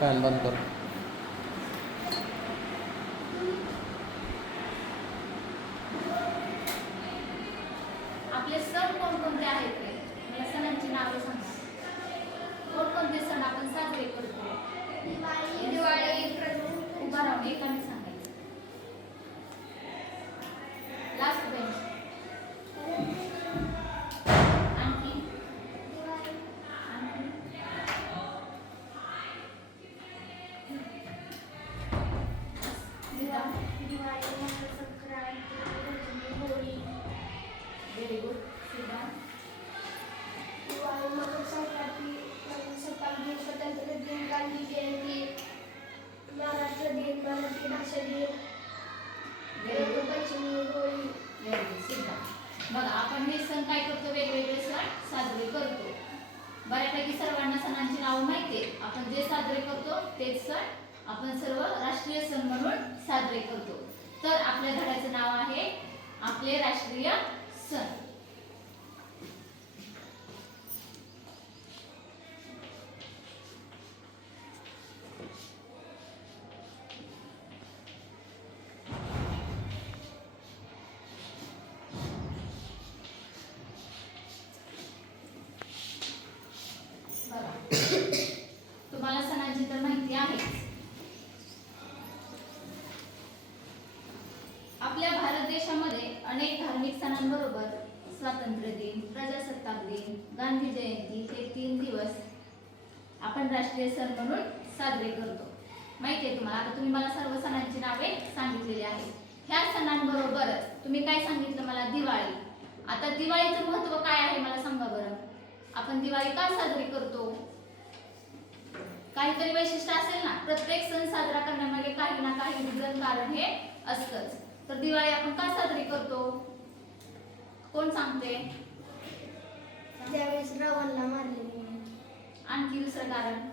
Fan बंद कर. आपले सण कोणकोणते आहेत रे? मला सणांची नावे सांगा. कोणकोणते सण आपण साजरे करतो? दिवाळी उभा राहून एकाने सांगायचं. Last bench. आणखी दिवाळी, मकर संक्रांती, होळी. Very good. सिद्धांत. दिवाळी, मकर संक्रांती, स्वतंत्र दिन, गांधी जयंती, महाराष्ट्र दिन, मराठी भाषा दिन, पंचमी, होळी. Very good. सिद्धांत. बघा आपण हे सण काय करतो? वेगवेगळे सण साजरे करतो. बऱ्यापैकी सर्वांना सणांची नावं माहिती आहे. आपण जे साजरे करतो तेच सण आपण सर्व राष्ट्रीय सण म्हणून साजरे करतो. तर आपल्या धड्याचं नाव आहे आपले राष्ट्रीय सण. बघा तुम्हाला सणांची तर माहिती आहे. आपल्या भारत देशामध्ये अनेक धार्मिक सणांबरोबर स्वातंत्र्य दिन, प्रजासत्ताक दिन, गांधी जयंती हे 3 दिवस आपण राष्ट्रीय सण म्हणून साजरे करतो. माहिती आहे तुम्हाला. आता तुम्ही मला सर्व सणांची नावे सांगितलेली आहेत. ह्या सणांबरोबरच तुम्ही काय सांगितलं मला? दिवाळी. आता दिवाळीचं महत्त्व काय आहे मला सांगा बरं. आपण दिवाळी का साजरी करतो? काहीतरी वैशिष्ट्य असेल ना. प्रत्येक सण साजरा करण्यामागे काही ना काही रिझन कारण हे असतंच. तर दिवाळी आपण का साजरी करतो? कोण सांगते? त्यावेळेस रावणला मारले. आणखी दुसरं कारण?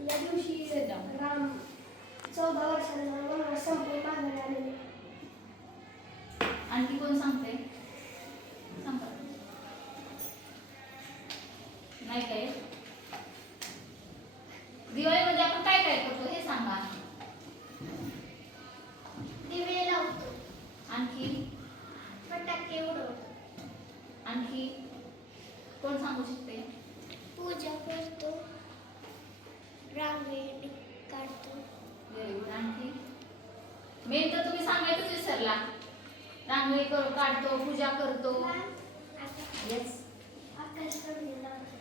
या दिवशी राम 14 वर्षांना वनवास संपवून माघारी आलेले. आणखी कोण सांगते? सांगा. नाही काय? दिवाळीमध्ये आपण काय काय करतो हे सांगा. दिवे लावतो. आणखी? फटाके उडवतो. आणखी कोण सांगू शकते? पूजा करतो. रांगोळी काढतो. Very good. आणखी? मेन तर तुम्ही सांगायचंच विसरला. रांगोळी काढतो, पूजा करतो. येस. आकाशकंदील लावतो.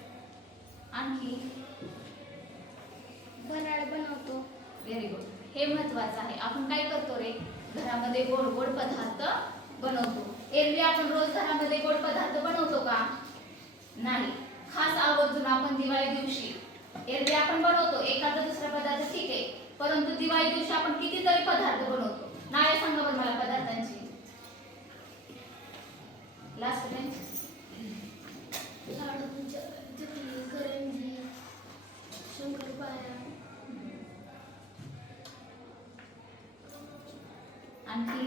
आणखी? फराळ बनवतो. Very good. हे महत्वाचं आहे. आपण काय करतो रे? घरामध्ये गोड गोड पदार्थ बनवतो. एरवी आपण रोज घरामध्ये गोड पदार्थ बनवतो का? नाही. खास आवर्जून आपण दिवाळी दिवशी एरवी आपण बनवतो एखादा दुसरा पदार्थ ठीक आहे, परंतु दिवाळी दिवशी आपण कितीतरी पदार्थ बनवतो. नावे सांगा बरं मला पदार्थांची. Last bench. लाडू, चकली, करंजी, शंकरपाळ्या. आणखी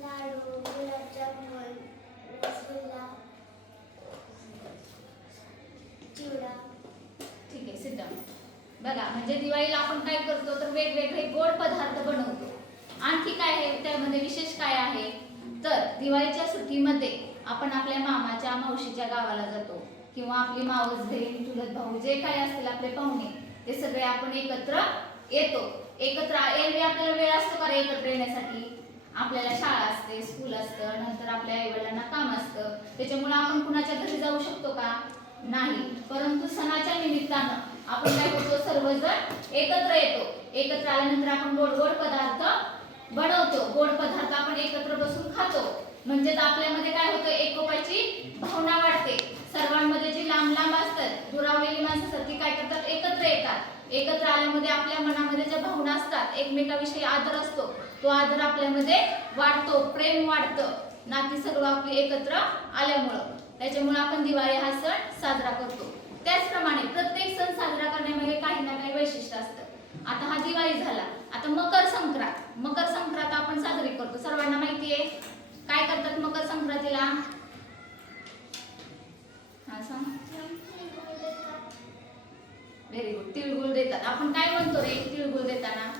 लाडू, गुलाबजामुन, रसगुल्ला, चिवडा. ठीक आहे. सिद्ध. बघा म्हणजे दिवाळीला आपण काय करतो तर वेगवेगळे गोड पदार्थ बनवतो. आणखी काय आहे त्यामध्ये विशेष काय आहे तर दिवाळीच्या सुट्टीमध्ये आपण आपल्या मामाच्या मावशीच्या गावाला जातो किंवा आपली मावस बहीण चुलत भाऊ जे काही असतील आपले पाहुणे ते सगळे आपण एकत्र येतो. एकत्र एरवी आपल्याला वेळ असतो का एकत्र येण्यासाठी? आपल्याला शाळा असते, स्कूल असतं, नंतर आपल्या आईवडिलांना काम असतं, त्याच्यामुळे आपण कुणाच्या घरी जाऊ शकतो का? नाही. परंतु सणाच्या निमित्तानं आपण काय करतो? सर्वजण एकत्र येतो. एकत्र आल्यानंतर आपण गोड गोड पदार्थ बनवतो. गोड पदार्थ आपण एकत्र बसून खातो. म्हणजे आपल्यामध्ये काय होतं? एकोपाची भावना वाढते. सर्वांमध्ये जी लांब लांब असतात दुरावलेली माणसं असतात ती काय करतात? एकत्र येतात. एकत्र आल्यामध्ये आपल्या मनामध्ये ज्या भावना असतात एकमेकाविषयी आदर असतो तो आदर आपल्यामध्ये वाढतो, प्रेम वाढतं. नाती सर्व आपली एकत्र आल्यामुळं. त्याच्यामुळे आपण दिवाळी हा सण साजरा करतो. त्याचप्रमाणे प्रत्येक सण साजरा करण्यामध्ये काही ना काही वैशिष्ट्य असतं. आता हा दिवाळी झाला. आता मकर संक्रांत. मकर संक्रांत आपण साजरी करतो. सर्वांना माहिती आहे. काय करतात मकर संक्रांतीला? हा सांग. Very good. तिळगुळ देतात. आपण काय म्हणतो रे तिळगुळ देताना?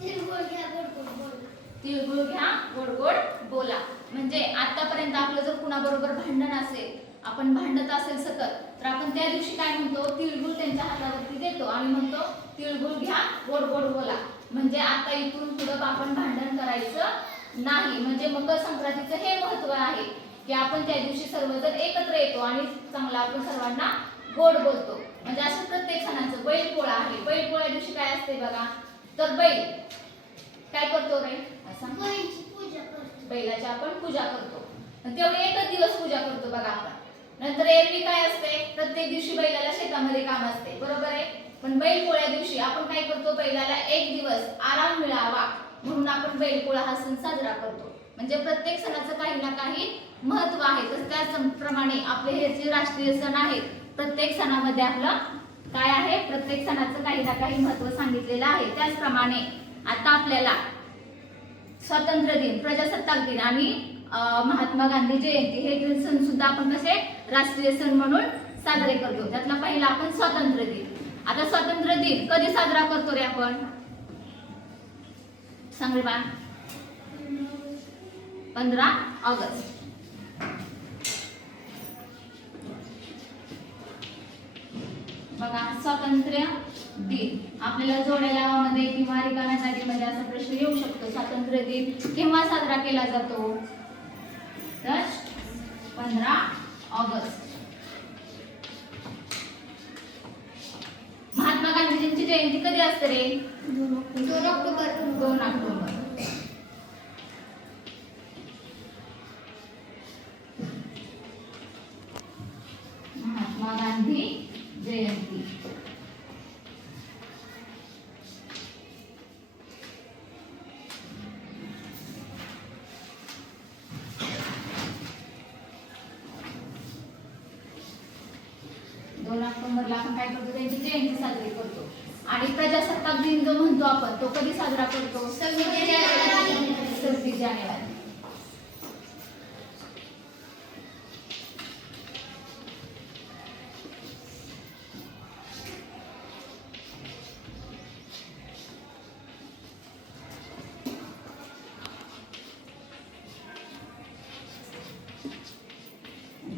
तिळगुळ घ्या गोड गोड बोला. तिळगुळ घ्या गोड गोड बोला. म्हणजे आतापर्यंत आपलं जर कुणाबरोबर भांडण असेल, आपण भांडत असेल सतत, तर आपण त्या दिवशी काय म्हणतो? तिळगुळ त्यांच्या हातावरती देतो आणि म्हणतो तिळगुळ घ्या गोड गोड बोला. म्हणजे आता इथून पुढे आपण भांडण करायचं नाही. म्हणजे मकर संक्रांतीचं हे महत्व आहे की आपण त्या दिवशी सर्वजण एकत्र येतो आणि चांगला आपण सर्वांना गोड बोलतो. म्हणजे असं प्रत्येक सणाचं. बैलपोळा आहे. बैलपोळ्या दिवशी काय असते बघा, तर बैल काय करतो रे? असं बैलाची पूजा करतो. बैलाची आपण पूजा करतो. तेवढे एकच दिवस पूजा करतो बघा आपण. नंतर एरवी काय असते? प्रत्येक दिवशी बैलाला शेतामध्ये काम असते, बरोबर आहे. पण बैलपोळ्या दिवशी आपण काय करतो? बैलाला एक दिवस आराम मिळावा म्हणून आपण बैलपोळा हा सण साजरा करतो. म्हणजे प्रत्येक सणाचं काही ना काही महत्व आहे. तर त्याचप्रमाणे आपले हे जे राष्ट्रीय सण आहेत, प्रत्येक सणामध्ये आपलं काय आहे? प्रत्येक सणाचं काही ना काही महत्व सांगितलेलं आहे. त्याचप्रमाणे आता आपल्याला स्वातंत्र्य दिन, प्रजासत्ताक दिन आणि महात्मा गांधी जयंती हे दिन सण सुद्धा आपण कसे राष्ट्रीय सण म्हणून साजरे करतो. त्यातला पहिला आपण स्वातंत्र्य दिन. आता स्वातंत्र्य दिन कधी साजरा करतो रे आपण? सांग रे बा. 15 ऑगस्ट. बघा स्वातंत्र्य दिन आपल्याला जोड्या लावामध्ये किंवा रिकाम्या जागेमध्ये असा प्रश्न येऊ शकतो. स्वातंत्र्य दिन केव्हा साजरा केला जातो? तर 15 ऑगस्ट. महात्मा गांधीजींची जयंती कधी असते रे? 2 ऑक्टोबर. 2 ऑक्टोबर. महात्मा गांधी जयंती. ऑक्टोबरला आपण काय करतो? त्यांची जयंती साजरी करतो. आणि प्रजासत्ताक दिन जो म्हणतो आपण, तो कधी साजरा करतो? 26 जानेवारी.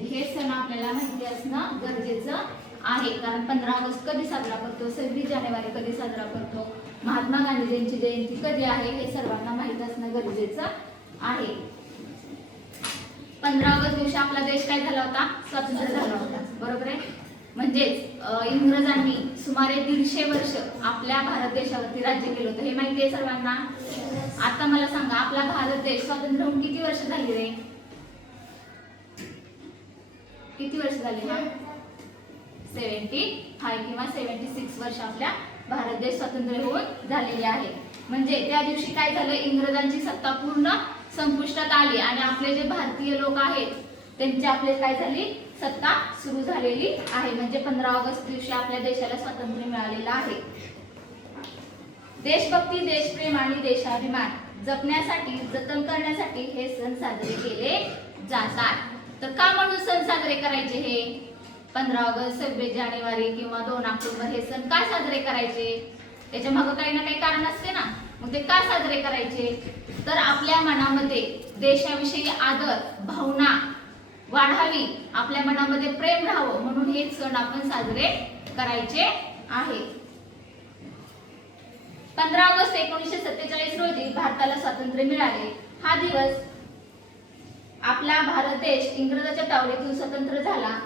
हे सण आपल्याला माहिती असणं गरजेचं आहे. कारण 15 ऑगस्ट कधी साजरा करतो, 26 जानेवारी कधी साजरा करतो, महात्मा गांधीजींची जयंती कधी आहे, हे सर्वांना माहित असणं गरजेचं आहे. 15 ऑगस्ट दिवशी आपला देश काय झाला होता? स्वतंत्र झाला होता, बरोबर आहे. म्हणजेच इंग्रजांनी सुमारे 150 वर्ष आपल्या भारत देशावरती राज्य केलं होतं. हे माहिती आहे सर्वांना? आता मला सांगा, आपला भारत देश स्वतंत्र होऊन किती वर्ष झाली रे? किती वर्ष झाली ना? 75 किंवा 76 वर्ष आपल्या भारत देश स्वतंत्र होऊन झालेले आहे. म्हणजे त्या दिवशी काय झालं? इंग्रजांची सत्ता पूर्ण संपुष्टात आली आणि आपले जे भारतीय लोक आहेत त्यांची आपले काय झाली? सत्ता सुरू झालेली आहे. म्हणजे 15 ऑगस्ट दिवशी आपल्या देशाला स्वातंत्र्य मिळालेलं आहे. देशभक्ती, देशप्रेम आणि देशाभिमान जपण्यासाठी, जतन करण्यासाठी हे सण साजरे केले जातात. तर का म्हणून सण साजरे करायचे? हे 15 ऑगस्ट, 26 जानेवारी किंवा 2 ऑक्टोबर हे सण काय साजरे करायचे? त्याच्या मागे काही ना काही कारण असते ना. मग ते का साजरे करायचे? तर आपल्या मनामध्ये देशाविषयी आदर भावना वाढावी, आपल्या मनामध्ये प्रेम राहावं म्हणून हे सण आपण साजरे करायचे आहे. 15 ऑगस्ट 1947 रोजी भारताला स्वातंत्र्य मिळाले. हा दिवस आपला भारत देश इंग्रजाच्या तावडीतून स्वतंत्र झाला